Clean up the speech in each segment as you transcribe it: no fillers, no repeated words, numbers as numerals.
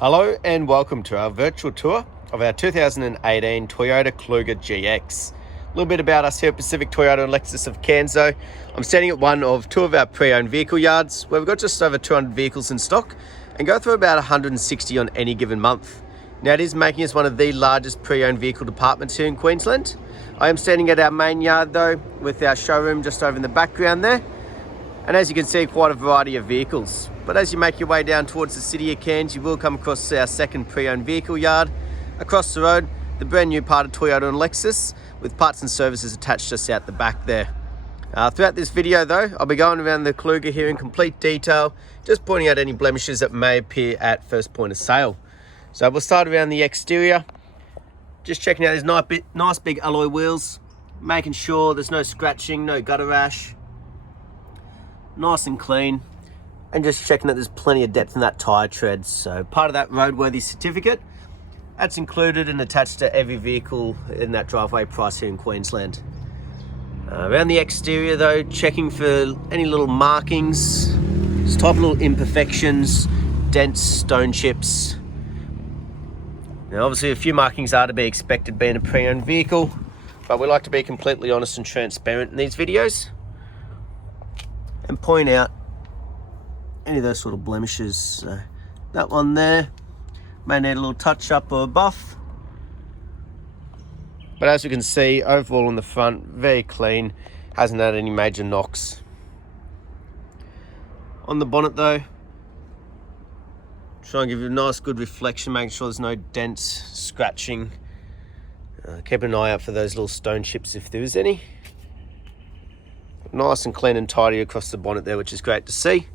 Hello and welcome to our virtual tour of our 2018 Toyota Kluger GX. A little bit about us here at Pacific Toyota and Lexus of Canso. I'm standing at one of two of our pre-owned vehicle yards where we've got just over 200 vehicles in stock and go through about 160 on any given month. Now it is making us one of the largest pre-owned vehicle departments here in Queensland. I am standing at our main yard though with our showroom just over in the background there. And as you can see, quite a variety of vehicles. But as you make your way down towards the city of Cairns, you will come across our second pre-owned vehicle yard. Across the road, the brand new part of Toyota and Lexus with parts and services attached just out the back there. Throughout this video though, I'll be going around the Kluger here in complete detail, just pointing out any blemishes that may appear at first point of sale. So we'll start around the exterior, just checking out these nice big alloy wheels, making sure there's no scratching, no gutter rash. Nice and clean, and just checking that there's plenty of depth in that tyre tread. So part of that roadworthy certificate, that's included and attached to every vehicle in that driveway price here in Queensland. Around the exterior though, checking for any little markings, just type of little imperfections, dents, stone chips. Now obviously a few markings are to be expected being a pre-owned vehicle, but we like to be completely honest and transparent in these videos and point out any of those sort of blemishes. That one there may need a little touch up or a buff, but as you can see, overall on the front, very clean, hasn't had any major knocks. On the bonnet though, try and give you a nice good reflection, making sure there's no dents, scratching. Keep an eye out for those little stone chips if there is any. Nice and clean and tidy across the bonnet there, which is great to see.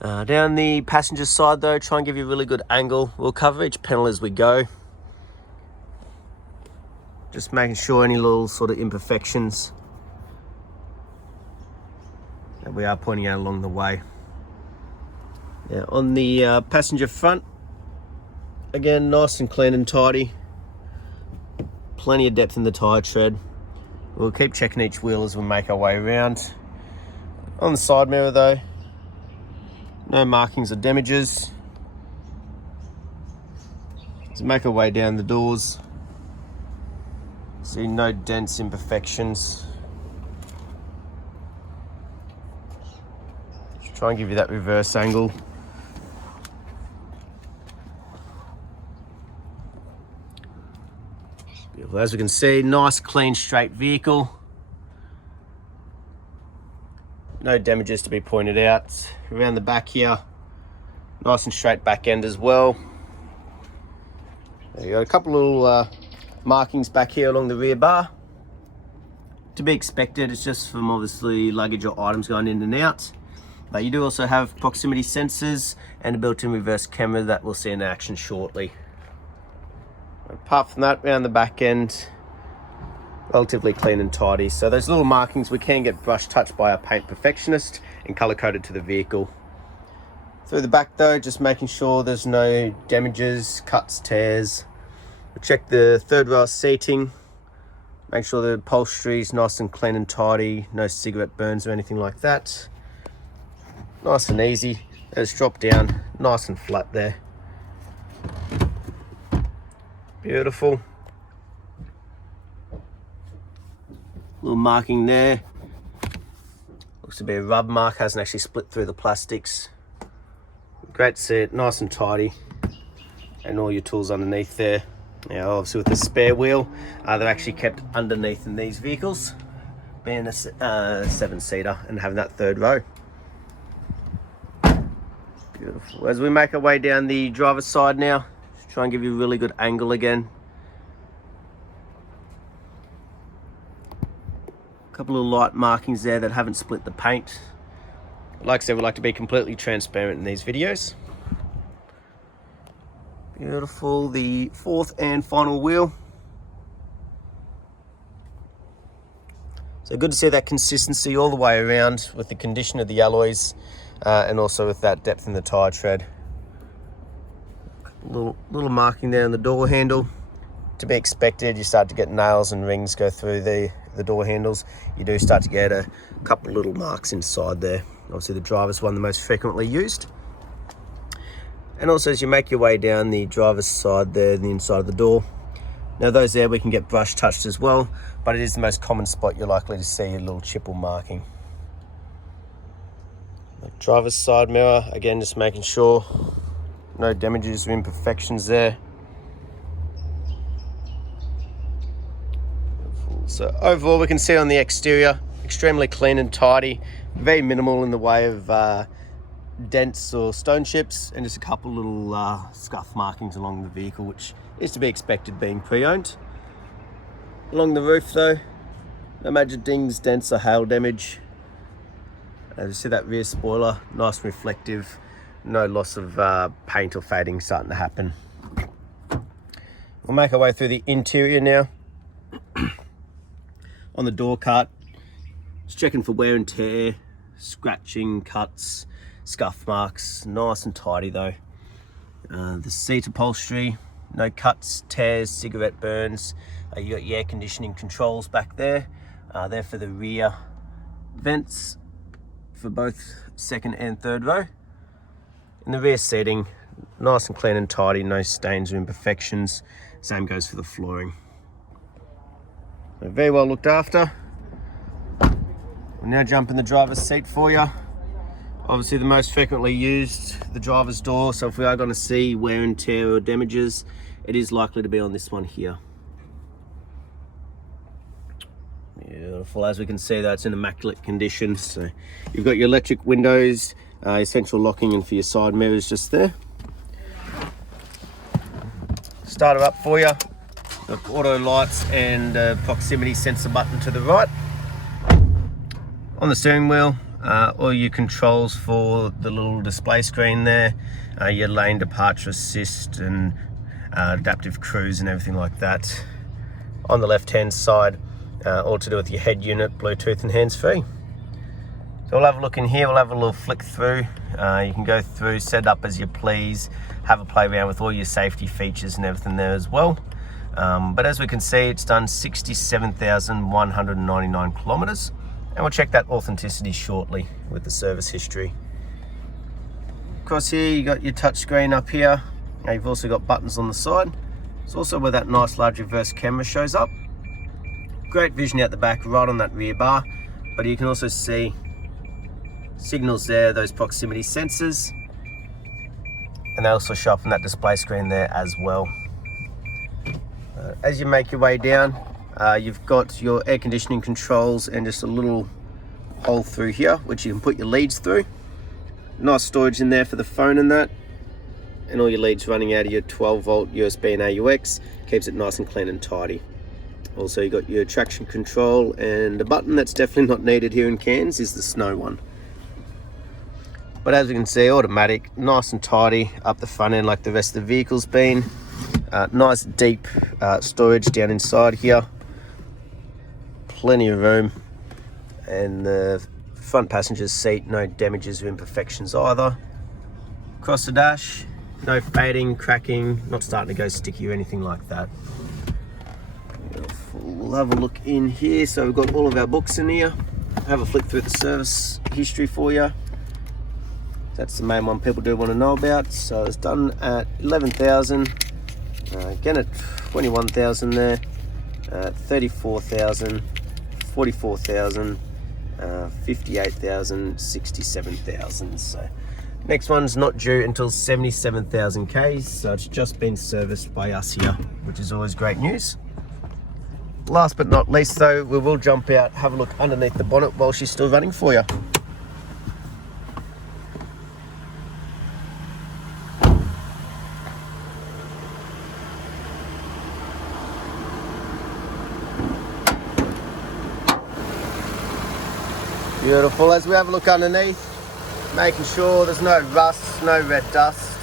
Down the passenger side though, try and give you a really good angle. We'll cover each panel as we go. Just making sure any little sort of imperfections that we are pointing out along the way. Now on the passenger front, again, nice and clean and tidy. Plenty of depth in the tyre tread. We'll keep checking each wheel as we make our way around. On the side mirror though, no markings or damages. As we make our way down the doors, see no dents, imperfections. Just try and give you that reverse angle. Beautiful. As we can see, nice, clean, straight vehicle. No damages to be pointed out. Around the back here, nice and straight back end as well. There you go, a couple little markings back here along the rear bar. To be expected, it's just from obviously luggage or items going in and out. But you do also have proximity sensors and a built-in reverse camera that we'll see in action shortly. Apart from that, around the back end, relatively clean and tidy. So those little markings we can get brush touched by our paint perfectionist and color coded to the vehicle. Through the back though, just making sure there's no damages, cuts, tears. We'll check the third row seating, make sure the upholstery is nice and clean and tidy, no cigarette burns or anything like that. Nice and easy. Let's drop down, nice and flat there. Beautiful. Little marking there. Looks to be a rub mark, hasn't actually split through the plastics. Great to see it, nice and tidy. And all your tools underneath there. Now obviously with the spare wheel, they're actually kept underneath in these vehicles, being a 7-seater and having that third row. Beautiful. As we make our way down the driver's side now, try and give you a really good angle again. A couple of light markings there that haven't split the paint. Like I said, we like to be completely transparent in these videos. Beautiful. The fourth and final wheel. So good to see that consistency all the way around with the condition of the alloys and also with that depth in the tyre tread. Little marking there on the door handle. To be expected, you start to get nails and rings go through the door handles. You do start to get a couple little marks inside there. Obviously the driver's one, the most frequently used. And also as you make your way down the driver's side there, the inside of the door, now those there we can get brush touched as well, but it is the most common spot you're likely to see a little chip or marking. The driver's side mirror, again just making sure no damages or imperfections there. So overall we can see on the exterior, extremely clean and tidy, very minimal in the way of dents or stone chips, and just a couple little scuff markings along the vehicle, which is to be expected being pre-owned. Along the roof though, no major dings, dents or hail damage. As you see that rear spoiler, nice and reflective, no loss of paint or fading starting to happen. We'll make our way through the interior now. On the door cut, just checking for wear and tear, scratching, cuts, scuff marks, nice and tidy though. The seat upholstery, no cuts, tears, cigarette burns. You got your air conditioning controls back there. They're for the rear vents for both second and third row. In the rear seating, nice and clean and tidy, no stains or imperfections. Same goes for the flooring. So very well looked after. We'll now jump in the driver's seat for you. Obviously the most frequently used, the driver's door, so if we are going to see wear and tear or damages, it is likely to be on this one here. Beautiful, as we can see though, it's in immaculate condition. So you've got your electric windows, your central locking, and for your side mirrors just there. Start it up for you. Got auto lights and proximity sensor button to the right. On the steering wheel, all your controls for the little display screen there, your lane departure assist and adaptive cruise and everything like that. On the left hand side, all to do with your head unit, Bluetooth and hands-free. So we'll have a look in here, we'll have a little flick through. You can go through, set up as you please, have a play around with all your safety features and everything there as well. But as we can see, it's done 67,199 kilometers. And we'll check that authenticity shortly with the service history. Across here, you got your touch screen up here. Now you've also got buttons on the side. It's also where that nice large reverse camera shows up. Great vision out the back, right on that rear bar. But you can also see signals there, those proximity sensors. And they also show up on that display screen there as well. As you make your way down, you've got your air conditioning controls and just a little hole through here which you can put your leads through. Nice storage in there for the phone and that, and all your leads running out of your 12-volt USB and AUX, keeps it nice and clean and tidy. Also you got your traction control, and a button that's definitely not needed here in Cairns is the snow one. But as you can see, automatic, nice and tidy up the front end like the rest of the vehicle's been. Nice deep storage down inside here. Plenty of room, and the front passenger's seat, no damages or imperfections either. Across the dash, no fading, cracking, not starting to go sticky or anything like that. We'll have a look in here. So we've got all of our books in here. Have a flick through the service history for you. That's the main one people do want to know about. So it's done at 11,000, again at 21,000 there, 34,000, 44,000, 58,000, 67,000. So next one's not due until 77,000 Ks, so it's just been serviced by us here, which is always great news. Last but not least though, we will jump out, have a look underneath the bonnet while she's still running for you. Beautiful. As we have a look underneath, making sure there's no rust, no red dust.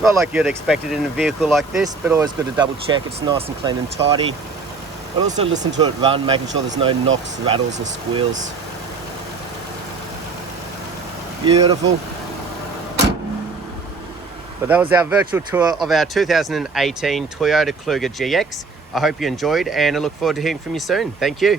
Not like you'd expect it in a vehicle like this, but always good to double check it's nice and clean and tidy. But also listen to it run, making sure there's no knocks, rattles or squeals. Beautiful. But that was our virtual tour of our 2018 Toyota Kluger GX. I hope you enjoyed, and I look forward to hearing from you soon. Thank you.